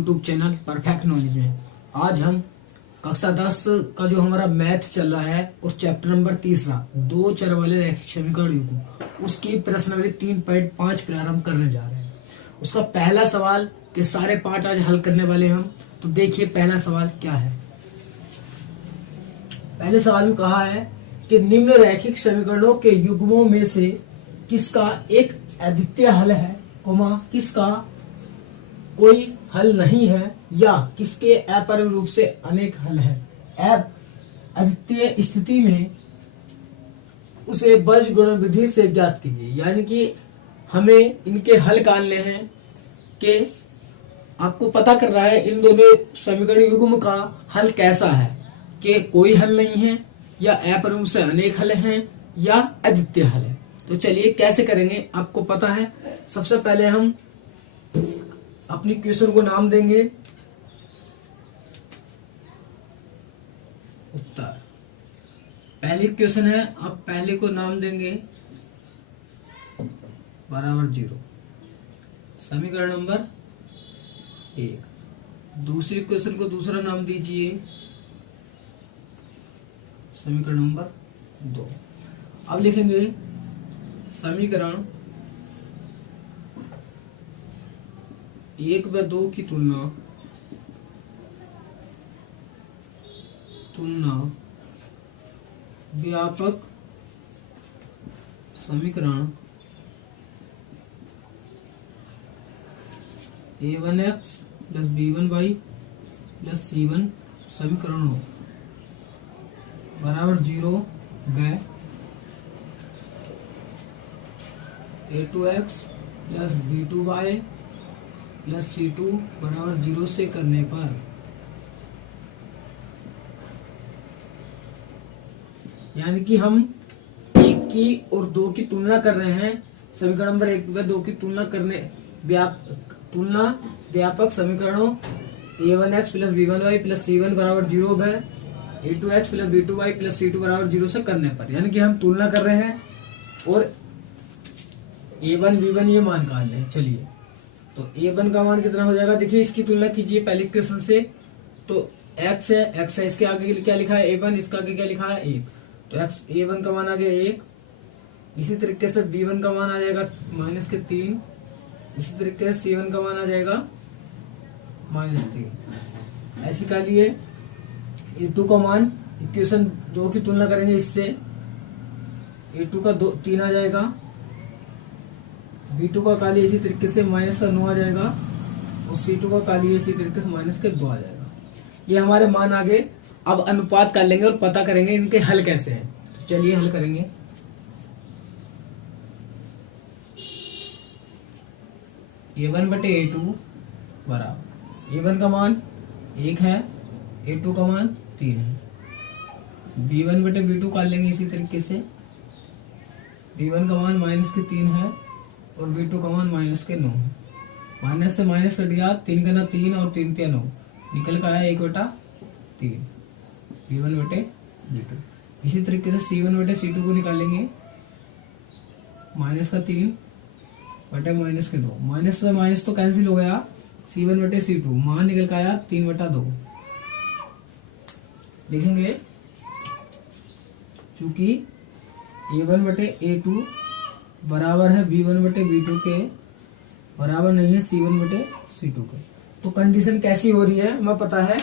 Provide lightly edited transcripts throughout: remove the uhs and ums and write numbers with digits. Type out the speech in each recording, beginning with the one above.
YouTube channel perfect knowledge में। आज हम कक्षा 10 का जो हमारा मैथ चल रहा है उस चैप्टर नंबर 3 दो चर वाले रैखिक समीकरण युग्म उसकी प्रश्नावली 3.5 प्रारंभ करने जा रहे हैं। उसका पहला सवाल के सारे पार्ट आज हल करने वाले हम। तो देखिए पहला सवाल क्या है। पहले सवाल में कहा है कि निम्न रैखिक समीकरणों के युग्मों में से किसका एक अद्वितीय हल है, किसका कोई हल नहीं है, या किसके अपरिमेय रूप से अनेक हल है। अद्वितीय स्थिति में उसे बीजगणित विधि से ज्ञात कीजिए। यानी कि हमें इनके हल निकालने हैं कि आपको पता कर रहा है इन दोनों समीकरण युग्म का हल कैसा है, कि कोई हल नहीं है, या अपरिमेय रूप से अनेक हल हैं, या अद्वितीय हल है। तो चलिए कैसे करेंगे आपको पता है। सबसे पहले हम अपनी क्वेश्चन को नाम देंगे उत्तर। पहली क्वेश्चन है, आप पहले को नाम देंगे बराबर 0, समीकरण नंबर 1। दूसरी क्वेश्चन को दूसरा नाम दीजिए, समीकरण नंबर 2। अब लिखेंगे समीकरण 1 व 2 की तुलना व्यापक समीकरण a1x plus b1y plus c1 समीकरणों बराबर 0 व a2x plus b2y plus c2 बराबर 0 से करने पर यानी कि हम 1 की और 2 की तुलना कर रहे हैं। समीकरण नंबर 1 व 2 की तुलना करने व्यापक समीकरणों a1x plus b1y plus c1 बराबर 0 व a2x plus b2y plus c2 बराबर 0 से करने पर, यानी कि हम तुलना कर रहे हैं और a1 b1 ये मान निकाल लें। चलिए तो a1 का मान कितना हो जाएगा, देखिए इसकी तुलना कीजिए पहले क्वेश्चन से। तो x है, इसके आगे क्या लिखा है a1, इसका आगे क्या लिखा है 1, तो x a1 का मान आ गया 1। इसी तरीके से b1 का मान आ जाएगा -3। इसी तरीके से c1 का मान आ जाएगा -3। ऐसी का लिए a2 का मान इक्वेशन 2 की तुलना करेंगे इससे, a2 का 3 आ जाएगा, b2 का काली इसी तरीके से -9 आ जाएगा, और c2 का काली इसी तरीके से -2 आ जाएगा। ये हमारे मान आ गए। अब अनुपात कर लेंगे और पता करेंगे इनके हल कैसे हैं। तो चलिए हल करेंगे। a1 बटे a2 बराबर a1 का मान 1 है, a2 का मान 3 है। b1 बटे b2 कर लेंगे इसी तरीके से, b1 का मान -3 है और b2 का मान -9 है। माइनस से माइनस कट गया, 3 का 3 और 3 का 9, निकल का आया 1/3 b1 बटे b2। इसी तरीके से c1 बटे c2 को निकालेंगे, -3 बटे -2, माइनस से माइनस तो कैंसिल हो गया, c1 बटे c2 मान निकल का आया 3/2। लिखेंगे चूंकि a1 बटे a2 बराबर है b1 बटे b2 के, बराबर नहीं है c1 बटे c2 के। तो कंडीशन कैसी हो रही है हमें पता है,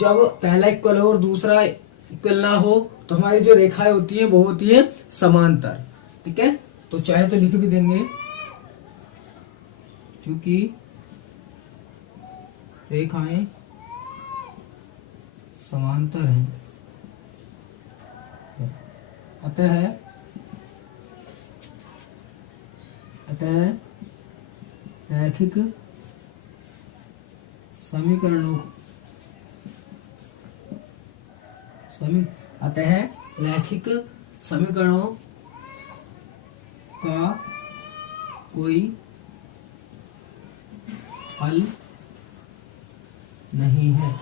जब पहला इक्वल हो और दूसरा इक्वल ना हो तो हमारी जो रेखाएं होती हैं वो होती है समांतर। ठीक है, तो चाहे तो लिख भी देंगे क्योंकि रेखाएं समांतर हैं, अतः रैखिक समीकरणों का कोई हल नहीं है।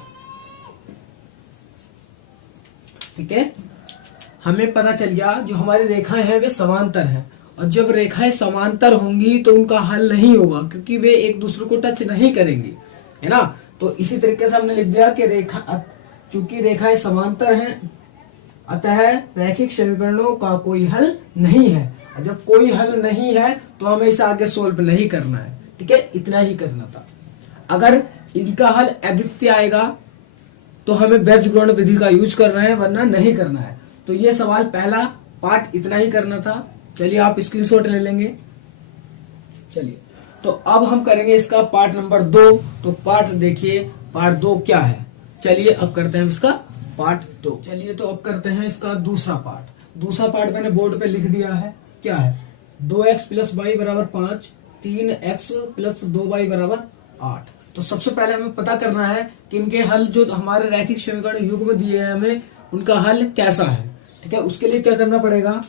ठीक है, हमें पता चल गया जो हमारी रेखाएं हैं वे समांतर हैं, और जब रेखाएं समांतर होंगी तो उनका हल नहीं होगा क्योंकि वे एक दूसरे को टच नहीं करेंगी, है ना। तो इसी तरीके से हमने लिख दिया कि रेखा, चूंकि रेखाएं समांतर हैं, अतः रैखिक समीकरणों का कोई हल नहीं है। जब कोई हल नहीं है तो हमें इसे आगे सोल्व नहीं करना है, ठीक है, इतना ही करना था। अगर इनका हल अद्वितीय आएगा तो हमें बीजगणित विधि का यूज करना है, वरना नहीं करना है। तो ये सवाल पहला पार्ट इतना ही करना था। चलिए आप स्क्रीनशॉट ले लेंगे। चलिए तो अब हम करेंगे इसका पार्ट नंबर 2। तो पार्ट देखिए, पार्ट 2 क्या है। चलिए अब करते हैं इसका पार्ट 2। चलिए तो अब करते हैं इसका दूसरा पार्ट। दूसरा पार्ट मैंने बोर्ड पे लिख दिया है। क्या है? 2x प्लस वाई बराबर 5, 3x प्लस 2y बराबर 8। तो सबसे पहले हमें पता करना है कि इनके हल, जो हमारे रैखिक समीकरण युग्म दिए हैं हमें, उनका हल कैसा है। ठीक है, उसके लिए क्या करना पड़ेगा?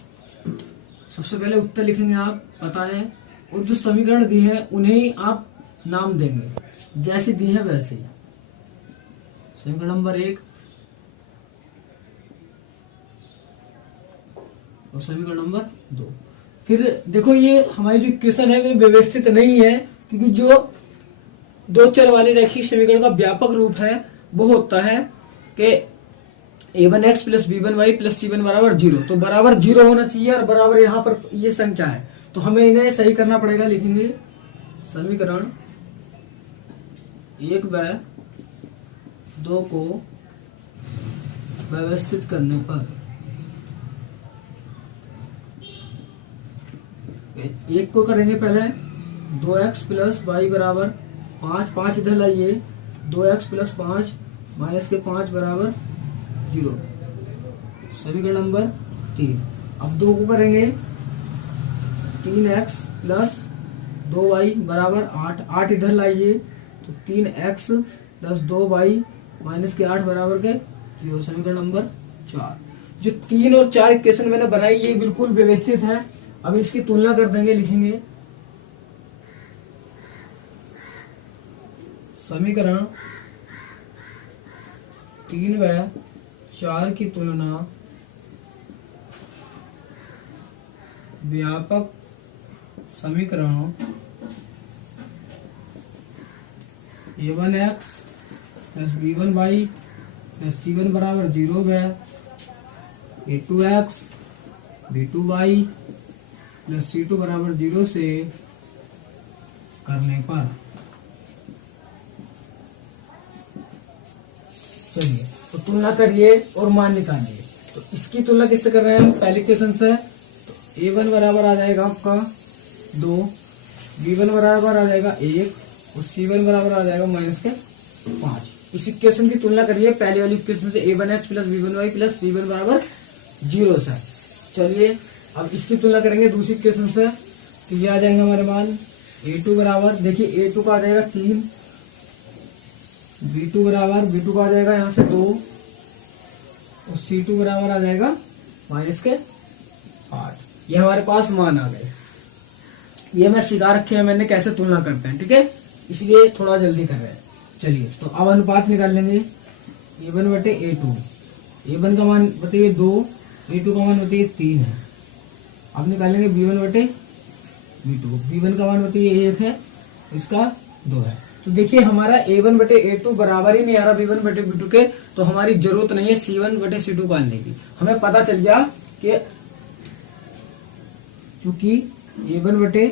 सबसे पहले उत्तर लिखेंगे, आप पता है, और जो समीकरण दिए हैं उन्हें आप नाम देंगे, जैसे दिए हैं वैसे ही। समीकरण नंबर 1 और समीकरण नंबर 2। फिर देखो, ये हमारी जो इक्वेशन है वे व्यवस्थित नहीं है, क्योंकि जो दो चर वाले रैखिक समीकरण का व्यापक रूप है वो होता है कि a1x plus b1y plus c1 बराबर 0। तो बराबर 0 होना चाहिए, और बराबर यहाँ पर ये संख्या है, तो हमें इन्हें सही करना पड़ेगा। लिखेंगे समीकरण 1 व 2 को व्यवस्थित करने पर, एक को करेंगे पहले 2x प्लस वाई बराबर 5, 5 इधर लाइए, 2x प्लस 5 माइनस के 5 बराबर 0। समीकरण नंबर 3। अब 2 को करेंगे 3x प्लस 2y बराबर 8, 8 इधर लाइए, तो 3x प्लस 2y माइनस के 8 बराबर के 0। समीकरण नंबर 4। जो 3 और 4 इक्वेशन मैंने बनाई ये बिल्कुल व्यवस्थित है। अब इसकी तुलना कर देंगे। लिखेंगे समीकरण 3 व 4 की तुलना व्यापक समीकरणों a1x plus b1y plus c1 बराबर 0 व a2x b2y प्लस c2 बराबर 0 से करने पर, चलिए तो तुलना करिए और मान निकालिए। तो इसकी तुलना किससे कर रहे हैं हम? पहले क्वेश्चन से। तो a1 बराबर आ जाएगा आपका 2, b1 बराबर आ जाएगा 1 और c1 बराबर आ जाएगा माइनस के 5। इस इक्वेशन की तुलना करिए पहले वाली इक्वेशन से, a1x plus b1y plus c1 बराबर 0 से। चलिए अब इसकी तुलना करेंगे दूसरी इक्वेशन से, तो ये आ जाएंगे हमारे मान a2 बराबर, देखिए a2 का आ जाएगा 3, b2 बराबर, b2 का आ जाएगा यहाँ से 2 और c2 बराबर आ जाएगा माइनस के 8। ये हमारे पास मान आ गए। ये मैं सिखा रखे हैं मैंने कैसे तुलना करते हैं, ठीक है, इसलिए थोड़ा जल्दी कर रहे हैं। चलिए तो अब अनुपात निकाल लेंगे। a1 बटे a2, a1 का मान बताइए 2, a2 का मान बताइए 3 है। अब निकालेंगे b1 बटे b2, b1 का मान बताइए 1 है, इसका 2 है। तो देखिए हमारा a1 बटे a2 बराबर ही नहीं आ रहा b1 बटे b2 के, तो हमारी जरूरत नहीं है c1 बटे c2 निकालने की। हमें पता चल गया कि चूंकि a1 बटे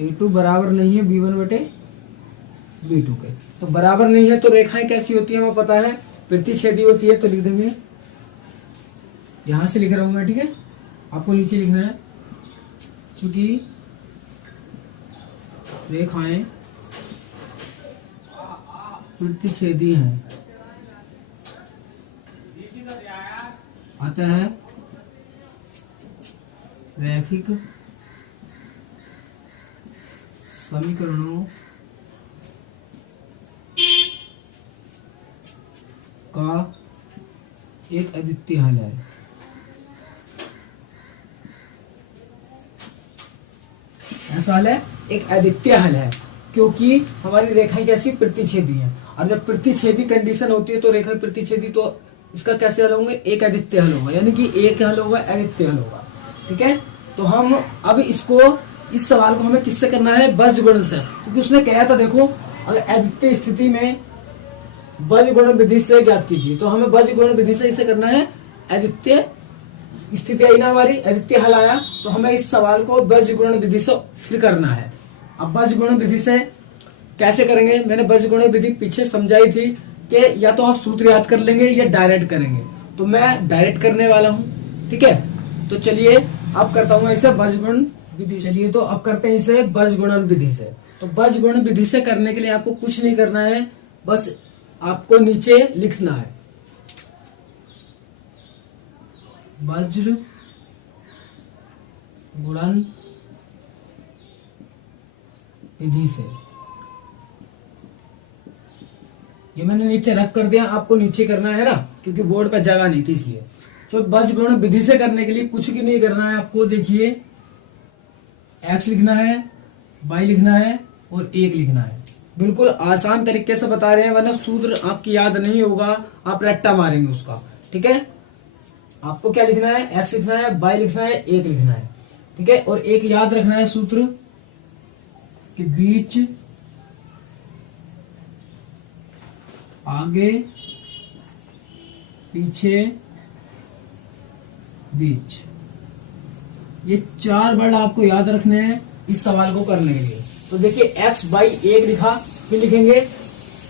a2 बराबर नहीं है b1 बटे b2 के, तो बराबर नहीं है तो रेखाएं कैसी होती है हमें पता है, प्रतिच्छेदी होती है। तो लिख देंगे, यहां से लिख रहा हूं मैं, ठीक है, आपको नीचे लिखना है। चूंकि रेखाएं प्रतिच्छेदी हैं, अतः रैखिक समीकरणों का एक अद्वितीय हल है। ऐसा हल है, एक अद्वितीय हल है, क्योंकि हमारी रेखाएं कैसी प्रतिच्छेदी हैं, और जब प्रतिच्छेदी कंडीशन होती है तो रेखा प्रतिच्छेदी, तो इसका कैसे हल होंगे? एक अद्वितीय हल होगा, यानी कि एक हल होगा, अद्वितीय हल होगा। ठीक है, तो हम अब इसको, इस सवाल को हमें किससे करना है? बीजगणित से, क्योंकि उसने कहा था देखो, अगर अद्वितीय स्थिति में बज गुणन विधि से ज्ञात कीजिए। तो हमें बज गुणन विधि से इसे करना है। अद्वितीय स्थिति आई ना हमारी, अद्वितीय हल आया, तो हमें इस सवाल को बज गुणन विधि से फिर करना है। अब बज गुणन विधि से कैसे करेंगे, मैंने बज गुणन विधि पीछे समझाई थी कि या तो आप सूत्र याद कर लेंगे या डायरेक्ट करेंगे, तो मैं डायरेक्ट करने वाला हूं। ठीक है, तो चलिए अब करता हूं इसे बज गुणन विधि। चलिए तो अब करते हैं इसे बज गुणन विधि से। तो बज गुणन विधि से करने के लिए आपको कुछ नहीं करना है, बस आपको नीचे लिखना है वज्र गुणन विधि से। ये मैंने नीचे रख कर दिया, आपको नीचे करना है ना, क्योंकि बोर्ड पर जगह नहीं थी इसलिए। तो बज गुणन विधि से करने के लिए कुछ भी नहीं करना है आपको। देखिए x लिखना है, y लिखना है और 1 लिखना है। बिल्कुल आसान तरीके से बता रहे हैं, वरना सूत्र आपकी याद नहीं होगा, आप रट्टा मारेंगे उसका। ठीक है, आपको क्या लिखना है, x लिखना है, y लिखना है, 1 लिखना है। ठीक है, और एक याद रखना है सूत्र के बीच आगे पीछे बीच, ये 4 वर्ड आपको याद रखने हैं इस सवाल को करने के लिए। तो देखिए x y 1 लिखा, फिर लिखेंगे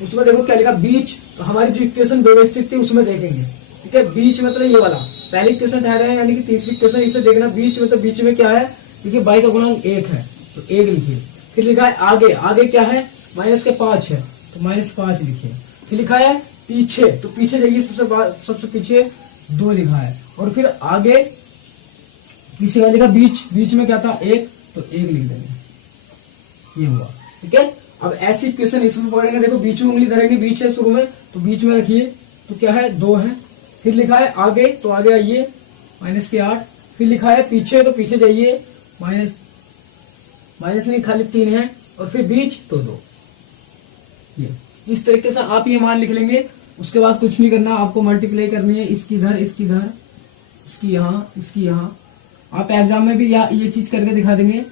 उसमें देखो क्या लिखा बीच, तो हमारी जो इक्वेशन व्यवस्थित थी उसमें देखेंगे। ठीक है, बीच मतलब ये वाला पहली इक्वेशन ठहरा है, यानी कि तीसरी इक्वेशन, इसे देखना बीच मतलब बीच में क्या है, देखिए y का गुणांक 1 है तो 1 लिखिए। फिर लिखा है आगे, आगे क्या है -5 है तो -5 लिखिए। फिर लिखा है पीछे, तो पीछे जाइए, सबसे पीछे 2 लिखा है। और फिर आगे पीछे का लिखा बीच, बीच में क्या था 1 तो 1 लिख देंगे, ये हुआ। ठीक है, अब ऐसी इक्वेशन इसमें पढ़ेंगे, देखो बीच में उंगली धरेंगे, बीच है शुरू में तो बीच में रखिए, तो क्या है 2 है। फिर लिखा है आगे, तो आगे आइए -8। फिर लिखा है पीछे, तो पीछे जाइए माइनस नहीं खाली 3 है, और फिर बीच तो 2। ये इस तरीके से आप ये मान लिख लेंगे। उसके बाद कुछ नहीं करना, आपको मल्टीप्लाई करनी है, इसकी इधर, इसकी इधर, इसकी यहाँ, इसकी यहाँ। आप एग्जाम में भी ये चीज करके दिखा देंगे।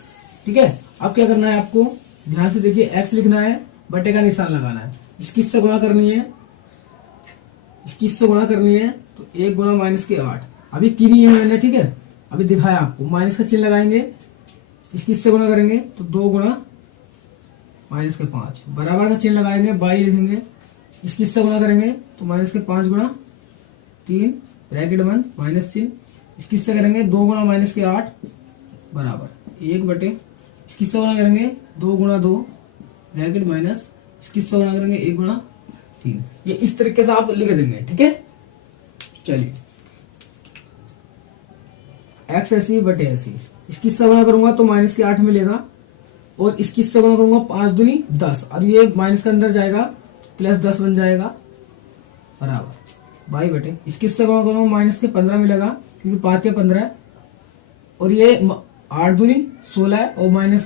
ठीक है, अब क्या करना है आपको, ध्यान से देखिए, x लिखना है, बटे का निशान लगाना है, इसकी इससे गुणा करनी है, इसकी इससे गुणा करनी है, तो 1 गुणा -8 अभी की नहीं है मैंने। ठीक है, अभी दिखाया आपको, माइनस का चिन्ह लगाएंगे, इसकी इससे गुणा करेंगे तो 2 गुणा -5 बराबर का चिन्ह लगाएंगे, y लिखेंगे, इसकी इससे गुणा करेंगे तो -5 गुणा 3 ब्रैकेट बंद माइनस चिन्ह, इसकी इससे करेंगे 2 गुणा -8 बराबर 1 बटे, इसकी इससे गुणा करेंगे 2 गुणा 2 ब्रैकेट माइनस, इसकी इससे गुणा करेंगे 1 गुणा 3। ये इस तरीके से आप लिख देंगे। ठीक है, चलिए x ऐसी बटे ऐसी, इसकी इससे गुणा करूंगा तो -8 मिलेगा, और इसकी इससे गुणा करूंगा 5 दूनी 10, और ये माइनस के अंदर जाएगा +10 बन जाएगा बराबर y बटे, इसकी इससे गुणा करूंगा -15 मिलेगा, क्योंकि 5 या 15 है, और ये 8 दूनी 16 है, और माइनस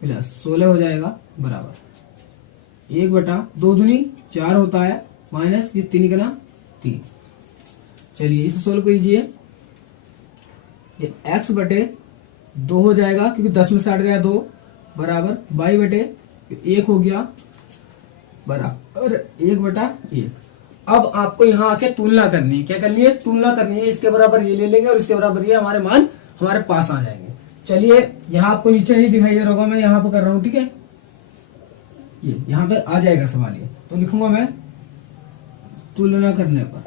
प्लस 16 हो जाएगा बराबर 1 बटा 2 दूनी 4 होता है, माइनस ये 3 का 3। चलिए इसे सोल्व कीजिए, ये x बटे 2 हो जाएगा, क्योंकि 10 में से 8 गया 2 बराबर y बटे 1 हो गया बराबर 1 बटा 1। अब आपको यहाँ आके तुलना करनी है, क्या करनी है, तुलना करनी है, इसके बराबर ये ले लेंगे और इसके बराबर ये, हमारे मान हमारे पास आ जाएंगे। चलिए यहाँ आपको नीचे नहीं दिखाई दे रहा होगा, मैं यहाँ पे कर रहा हूँ। ठीक है, ये यहाँ पे आ जाएगा सवाल, ये तो लिखूंगा मैं तुलना करने पर,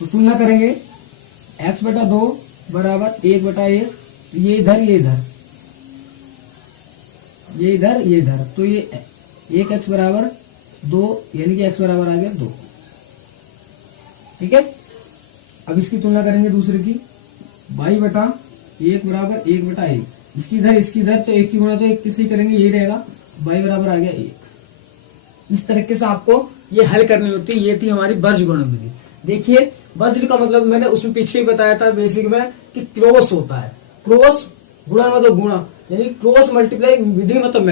तो तुलना करेंगे x बटा 2 बराबर 1 बटा 1, ये इधर ये इधर, ये इधर ये इधर, तो ये 1x बराबर 2, यानी कि x बराबर आ गया 2। ठीक है, अब इसकी तुलना करेंगे दूसरे की, y बटा 1 बराबर 1 बटा 1, इसकी इधर तो 1 की गुणा तो 1 किसी करेंगे, ये रहेगा, y बराबर आ गया 1। इस तरीके से आपको ये हल करनी होती है। ये थी हमारी वज्र गुणन विधि। देखिए वज्र का मतलब मैंने उसमें पीछे ही बताया था बेसिक में कि क्रॉस होता है, क्रॉस गुणा मतलब गुणा, यानी क्रॉस मल्टीप्लाई विधि मतलब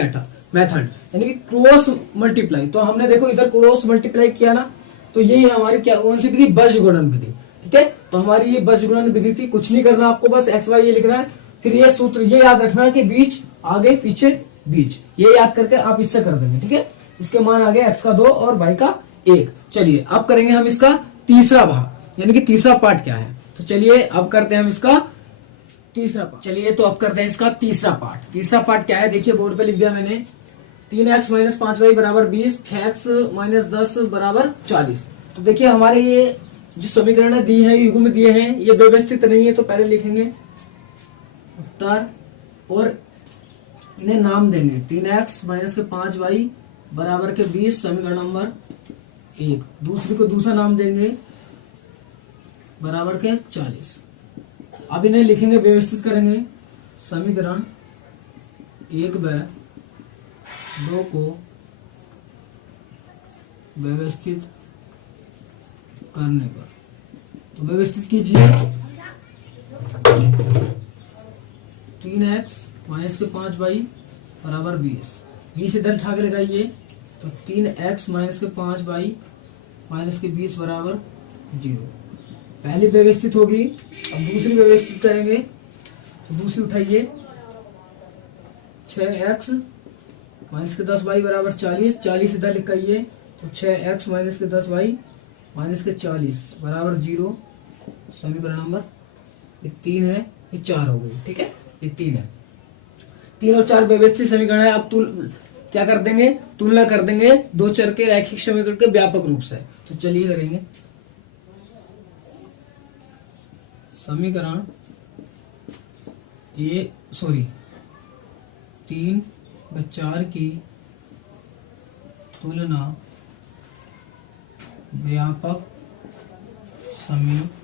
मेथड, यानी कि क्रॉस मल्टीप्लाई। तो हमने देखो इधर क्रॉस मल्टीप्लाई किया ना, तो यही हमारी क्या कौन सी विधि, वज्र गुणन विधि। ठीक है, तो हमारी ये वज्र गुणन विधि थी। कुछ नहीं करना आपको, बस x y ये लिखना है, फिर ये सूत्र ये याद रखना है कि बीच आगे पीछे बीच। ये याद करके आप इससे कर देंगे, ठीक है। इसके मान आ गए x का 2 और y का 1। चलिए अब करेंगे हम इसका तीसरा भाग, यानी कि तीसरा पार्ट क्या है। तो चलिए अब करते हैं हम इसका तीसरा पार्ट। चलिए तो अब करते हैं इसका तीसरा पार्ट। तीसरा पार्ट क्या है, देखिए बोर्ड पे लिख दिया मैंने। 3x माइनस 5y बराबर 20, 6x माइनस 10 बराबर 40। तो देखिए हमारे ये जो समीकरण दी है, युग्म दिए हैं, ये व्यवस्थित नहीं है, तो पहले लिखेंगे उत्तर और इन्हें नाम देंगे। 3x माइनस के 5y बराबर के 20 समीकरण नंबर 1। दूसरी को दूसरा नाम देंगे बराबर के 40। अब इन्हें लिखेंगे, व्यवस्थित करेंगे। समीकरण 1 व 2 को व्यवस्थित करने पर, तो व्यवस्थित कीजिए। 3x माइनस के 5y बराबर 20 इधर उठा के लगाइए, तो 3x माइनस के 5y माइनस के 20 बराबर 0। पहली व्यवस्थित होगी, अब दूसरी व्यवस्थित करेंगे। तो दूसरी उठाइए, 6x माइनस के 10y बराबर 40 इधर लिखाइए, तो 6x माइनस के 10y माइनस के 40 बराबर 0। समीकरण नंबर ये 3 है, ये 4 हो गई, ठीक है। ये 3 है, 3 और 4 व्यवस्थित समीकरण है। अब क्या कर देंगे, तुलना कर देंगे दो चर के रैखिक समीकरण के व्यापक रूप से। तो चलिए करेंगे। समीकरण 3 व 4 की तुलना व्यापक समीकरणों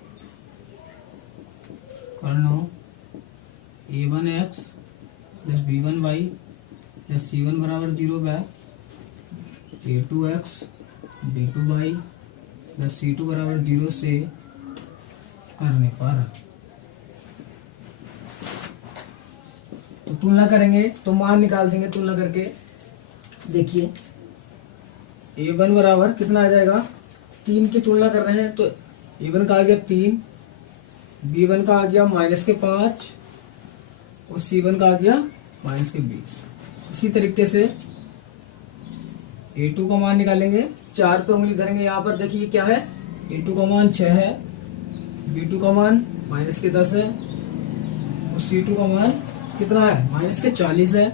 a1x plus b1y plus c1 बराबर 0 व a2x b2y प्लस c2 बराबर 0 से करने पर, तो तुलना करेंगे तो मान निकाल देंगे तुलना करके। देखिए a1 बराबर कितना आ जाएगा, 3 की तुलना कर रहे हैं, तो a1 का आ गया 3, b1 का आ गया माइनस के 5 और c1 का आ गया माइनस के 20। इसी तरीके से a2 का मान निकालेंगे। 4 पे उंगली धरेंगे, यहाँ पर देखिए क्या है, a2 का मान 6 है, b2 का मान माइनस के 10 है और c2 का मान कितना है, माइनस के 40 है।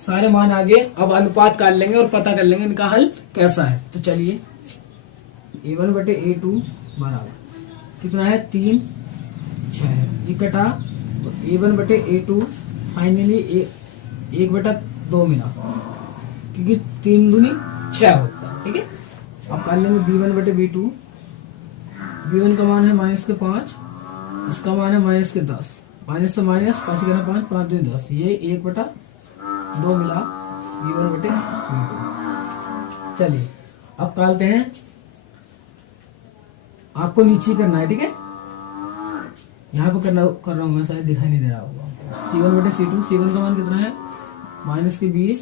सारे मान आगे, अब अनुपात काट लेंगे और पता कर लेंगे इनका हल कैसा है। तो चलिए a1 बटे a2 बराबर कितना है, 3 6 है, ये कटा, तो a1 बटे a2 फाइनली 1 बटा 2 मिला, क्योंकि 3 दूनी 6 होता है, ठीक है। अब कर लेंगे b1 बटे b2। b1 का मान है माइनस के 5, इसका मान है माइनस के 10, माइनस से माइनस 5 करना 5 5 2 10, ये 1 बटा 2 मिला b1 बटे b2। चलिए अब निकालते हैं, आपको नीचे करना है, ठीक है। यहाँ पे कर रहा हूँ मैं, शायद दिखाई नहीं दे रहा होगा। c1 बटे c2, c1 का मान कितना है माइनस के 20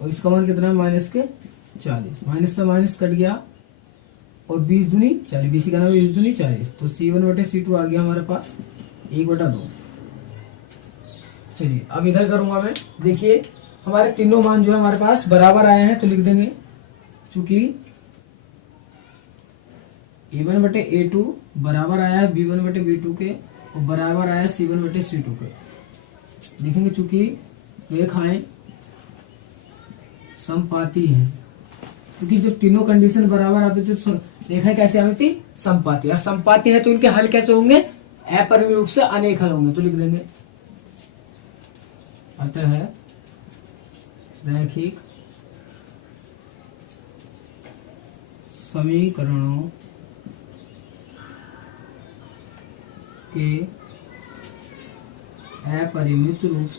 और इसका मान कितना है माइनस के 40, माइनस से माइनस कट गया और 20 दूनी 40, 20 का नाम 20 दूनी 40, तो c1 बटे c2 आ गया हमारे पास 1 बटा 2। चलिए अब इधर करूंगा मैं। देखिए हमारे तीनों मान जो है हमारे पास बराबर आए हैं, तो लिख देंगे चूंकि a1 बटे a2 बराबर आया है b1 बटे b2 के और बराबर आया है c1 बटे c2 के। लिखेंगे चूंकि रेखाएं समपाती हैं, क्योंकि जब तीनों कंडीशन बराबर आती थी तो रेखाएं कैसे आती थी, समपाती। और समपाती है तो इनके हल कैसे होंगे, अपरिमेय रूप से अनेक हल होंगे। तो लिख देंगे अतः रैखिक समीकरणों के अपरिमित रूप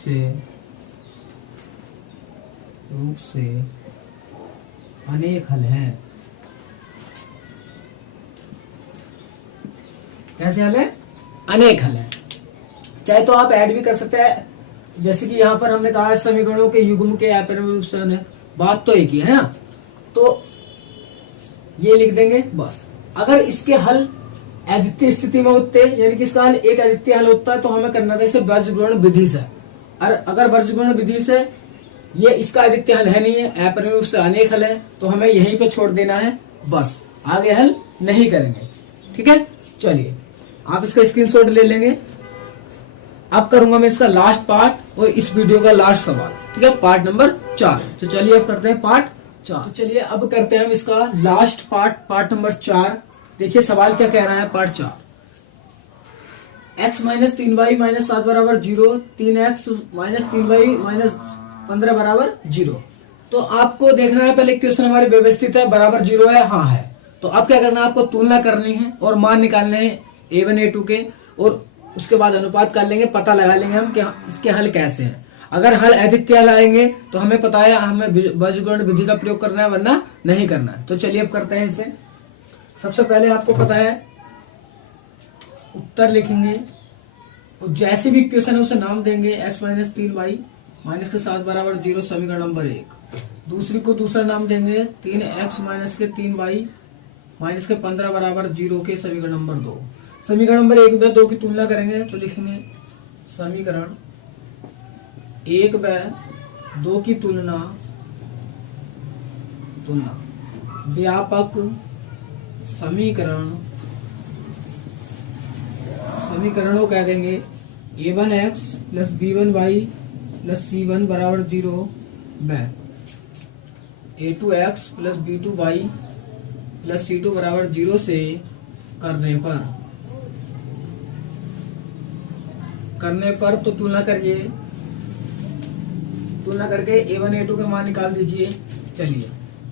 से अनेक हल हैं। कैसे हल है, अनेक हल है। चाहे तो आप ऐड भी कर सकते हैं, जैसे कि यहाँ पर हमने कहा समीकरणों के युग्म के अपरिमेय रूप से अनेक, बात तो एक ही है ना। तो ये लिख देंगे बस। अगर इसके हल अद्वितीय स्थिति में होते, यानी कि इसका हल एक अद्वितीय हल होता है, तो हमें करना था इसे वर्गीकरण विधि से। और अगर वर्गीकरण विधि से ये इसका अद्वितीय हल है नहीं है, अपरिमेय रूप से अनेक हल है, तो हमें यहीं पे छोड़ देना है, बस आगे हल नहीं करेंगे। ठीक है, चलिए आप इसका स्क्रीनशॉट ले लेंगे। अब करूंगा मैं इसका लास्ट पार्ट और इस वीडियो का लास्ट सवाल। ठीक है, पार्ट नंबर 4। तो चलिए अब करते हैं पार्ट 4। तो चलिए अब करते हैं हम इसका लास्ट पार्ट नंबर 4। देखिए सवाल क्या कह रहा है part 4। x minus 3y minus 7 बराबर 0, 3x माइनस 3y माइनस 15 बराबर 0। तो आपको देखना है पहले क्वेश्चन हमारी व्यवस्थित है, बराबर 0 है, हाँ है। तो अब क्या करना है, आपको तुलना करनी है और मान निकालने हैं a1 a2 के, और उसके बाद अनुपात कर लेंगे, पता लगा लेंगे हम क्या इसके हल कैसे हैं। अगर हल अद्वितीय हल आएंगे तो हमें पता है हमें बीजगणित विधि का प्रयोग करना है, वरना नहीं करना है। तो चलिए अब करते हैं इसे। सबसे पहले आपको पता है उत्तर लिखेंगे और जैसे भी क्वेश्चन है उसे नाम देंगे। x माइनस 3y माइनस के 7 बराबर 0 समीकरण नंबर 1। दूसरी को दूसरा नाम देंगे 3x माइनस के 3y माइनस के 15 बराबर 0 के समीकरण नंबर 2। समीकरण नंबर 1 व 2 की तुलना करेंगे तो लिखेंगे समीकरण 1 व 2 की तुलना व्यापक समीकरणों कह देंगे a1x plus b1y plus c1 बराबर 0 व a2x plus b2y plus c2 बराबर 0 से करने पर तो तुलना करके a1 a2 का मान निकाल दीजिए। चलिए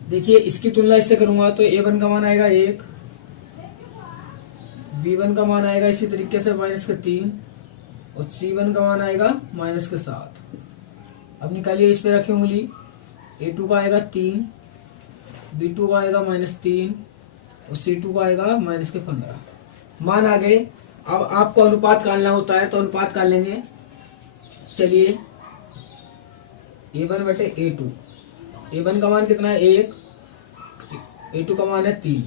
देखिए इसकी तुलना इससे करूंगा तो a1 का मान आएगा 1, b1 का मान आएगा इसी तरीके से माइनस के 3 और c1 का मान आएगा माइनस के 7। अब निकालिए, इस पे रखे उंगली। a2 का आएगा 3, b2 का आएगा माइनस 3 और c2 का आएगा माइनस के 15। मान आ गए। अब आपको अनुपात निकालना होता है तो अनुपात निकाल लेंगे। चलिए a1 बटे a2, a1 का मान कितना है 1, a2 का मान है 3,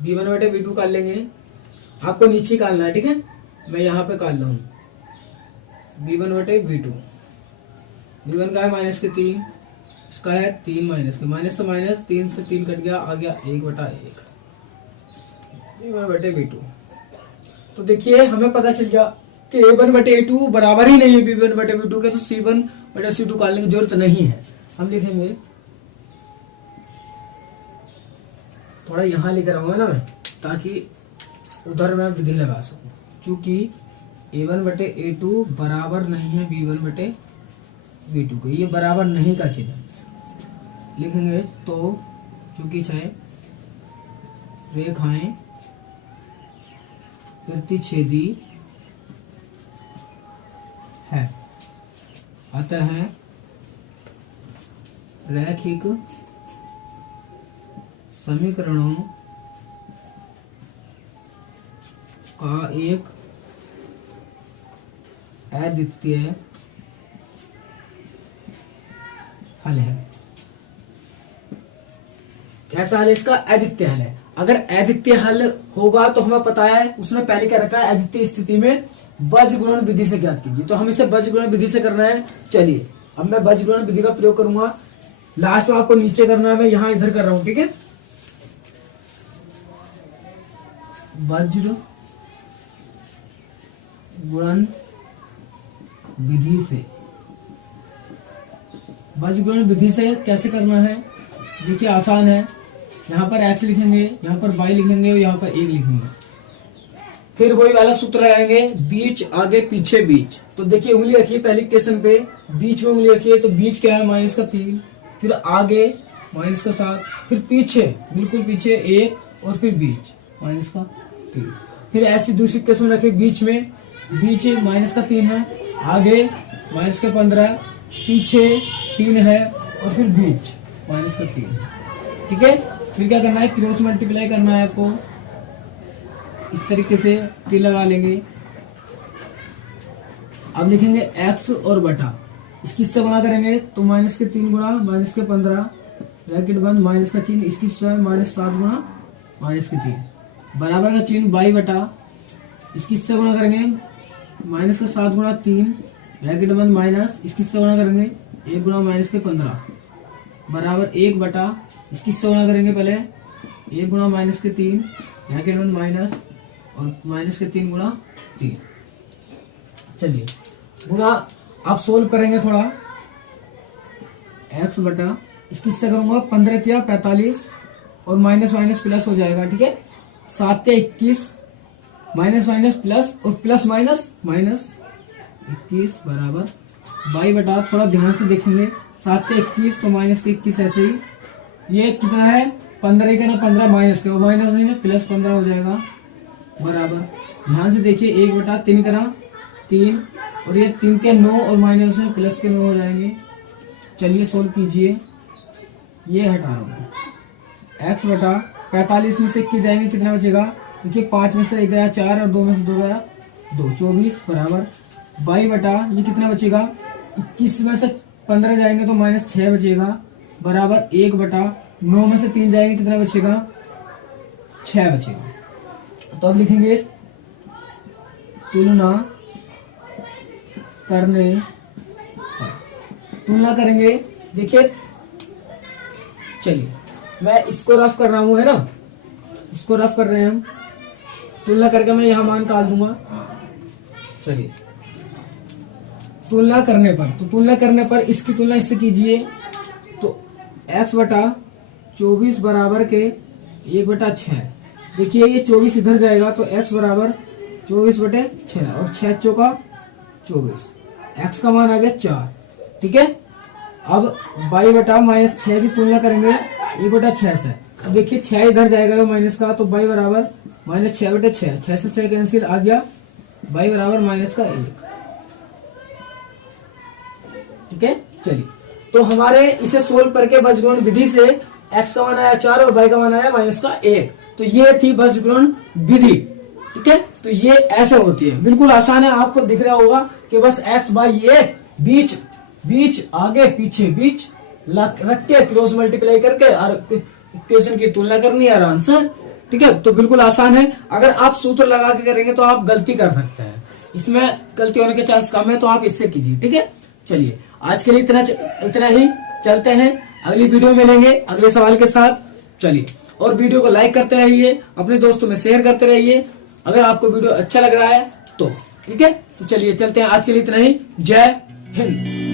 b1 बटे b2 निकाल लेंगे। आपको नीचे निकालना है, ठीक है, मैं यहाँ पे निकाल रहा हूँ। b1 बटे b2, b1 का है माइनस के 3, इसका है 3 माइनस के, माइनस से माइनस 3 से 3 कट गया, आ गया 1 बटा 1 b1 बटे b2। तो देखिए हमें पता चल गया कि a1 बटे a2 बराबर ही नहीं है b1 बटे b2 के, तो c1 बटे c2 निकालने की जरूरत नहीं है। हम लिखेंगे, थोड़ा यहाँ लिख रहा हूँ ना मैं, ताकि उधर मैं विधि लगा सकूं। चूंकि a1 बटे a2 बराबर नहीं है b1 बटे b2 के, ये बराबर नहीं का चिन्ह लिखेंगे। तो चूंकि चाहे रेखाएं प्रतिच्छेदी है, अतः रैखिक समीकरणों का एक अद्वितीय हल है। कैसा हल है इसका? अद्वितीय हल है। अगर अद्वितीय हल होगा तो हमें पता है उसने पहले क्या रखा है, अद्वितीय स्थिति में बीजगणित विधि से ज्ञात कीजिए। तो हम इसे बीजगणित विधि से करना है। चलिए अब मैं बीजगणित विधि का प्रयोग करूंगा। लास्ट में आपको नीचे करना है, मैं यहां इधर कर रहा हूं, ठीक है। वज्र गुणन विधि से, वज्रगुणन विधि से कैसे करना है देखिए, आसान है। यहाँ पर x लिखेंगे, यहाँ पर y लिखेंगे और यहाँ पर 1 लिखेंगे। फिर वही वाला सूत्र लगाएंगे, बीच आगे पीछे बीच। तो देखिए उंगली रखिए पहले इक्वेशन पे, बीच में उंगली रखिए, तो बीच क्या है माइनस का 3, फिर आगे माइनस का 7, फिर पीछे बिल्कुल पीछे 1 और फिर बीच माइनस का 3। फिर ऐसी दूसरी इक्वेशन रखिए, बीच में, बीच माइनस का 3 है, आगे माइनस का 15, पीछे 3 है और फिर बीच माइनस का 3, ठीक है। फिर क्या करना है, क्रॉस मल्टीप्लाई करना है आपको। इस तरीके से टी लगा लेंगे। अब लिखेंगे x और बटा, इसकी से गुणा करेंगे तो माइनस के 3 गुणा माइनस के 15 ब्रैकेट बंद, माइनस का चिन्ह, इसकी माइनस 7 गुणा माइनस के 3 बराबर का चिन्ह y बटा, इसकी से गुणा करेंगे माइनस का 7 गुणा 3 ब्रैकेट बंद माइनस इसकी से गुणा करेंगे 1 गुणा माइनस के 15 बराबर 1 बटा इसकी से गुणा करेंगे पहले 1 गुणा माइनस के 3 ब्रैकेट बंद माइनस और माइनस के 3 गुणा 3। चलिए गुणा आप सोल्व करेंगे थोड़ा x बटा इसकी से करूंगा 15 या 45 और माइनस माइनस प्लस हो जाएगा, ठीक है। 7 या 21 माइनस माइनस प्लस और प्लस माइनस माइनस 21 बराबर y बटा, थोड़ा ध्यान से देखेंगे 7 या 21 तो माइनस के 21 ऐसे ही। ये कितना है 15 के ना 15 माइनस के माइनस नहीं ना प्लस 15 हो जाएगा बराबर, ध्यान से देखिए 1 बटा 3 करा 3 और ये 3 के 9 और माइनस में प्लस के 9 हो जाएंगे। चलिए सोल्व कीजिए, ये हटा रहा हूँ x बटा 45 में से 21 जाएंगे कितना बचेगा, देखिए 5 में से 1 गया 4 और 2 में से 2 गया 2 24 बराबर y बटा ये कितना बचेगा 21 में से 15 जाएंगे तो माइनस 6 बचेगा बराबर 1 बटा 9 में से 3 जाएंगे कितना बचेगा 6 बचेगा। तो अब लिखेंगे तुलना करेंगे, देखिए चलिए मैं इसको रफ कर रहा हूँ, है ना, इसको रफ कर रहे हैं हम, तुलना करके मैं यहाँ मान निकाल दूंगा। चलिए तुलना करने पर, तो तुलना करने पर इसकी तुलना इससे कीजिए तो x बटा 24 बराबर के 1 बटा 6, देखिए ये 24 इधर जाएगा तो x बराबर 24 बटे 6 और 6 चौका 24, x का मान आ गया 4, ठीक है। अब y बटा माइनस 6 की तुलना करेंगे 1 बटा 6 से, तो देखिए 6 इधर जाएगा माइनस का तो y बराबर माइनस 6 बटे 6, 6 से 6 कैंसिल आ गया, y बराबर माइनस का 1, ठीक है। चलिए तो हमारे इसे सोल्व करके बजगुणन विधि से x का मान आया 4 और y का मान आया माइनस का 1, तो ये थी बजगुणन विधि, ठीक है। तो ये ऐसे होती है, बिल्कुल आसान है, आपको दिख रहा होगा कि बस x बाई ये बीच बीच आगे पीछे बीच रख के क्रॉस मल्टीप्लाई करके और इक्वेशन की तुलना करनी है और आंसर, ठीक है। तो बिल्कुल आसान है, अगर आप सूत्र लगा के करेंगे तो आप गलती कर सकते हैं, इसमें गलती होने के चांस कम है, तो आप इससे कीजिए, ठीक है। चलिए आज के लिए इतना ही, चलते हैं अगली वीडियो में मिलेंगे अगले सवाल के साथ। चलिए और वीडियो को लाइक करते रहिए, अपने दोस्तों में शेयर करते रहिए अगर आपको वीडियो अच्छा लग रहा है तो, ठीक है। तो चलिए चलते हैं, आज के लिए इतना ही, जय हिंद।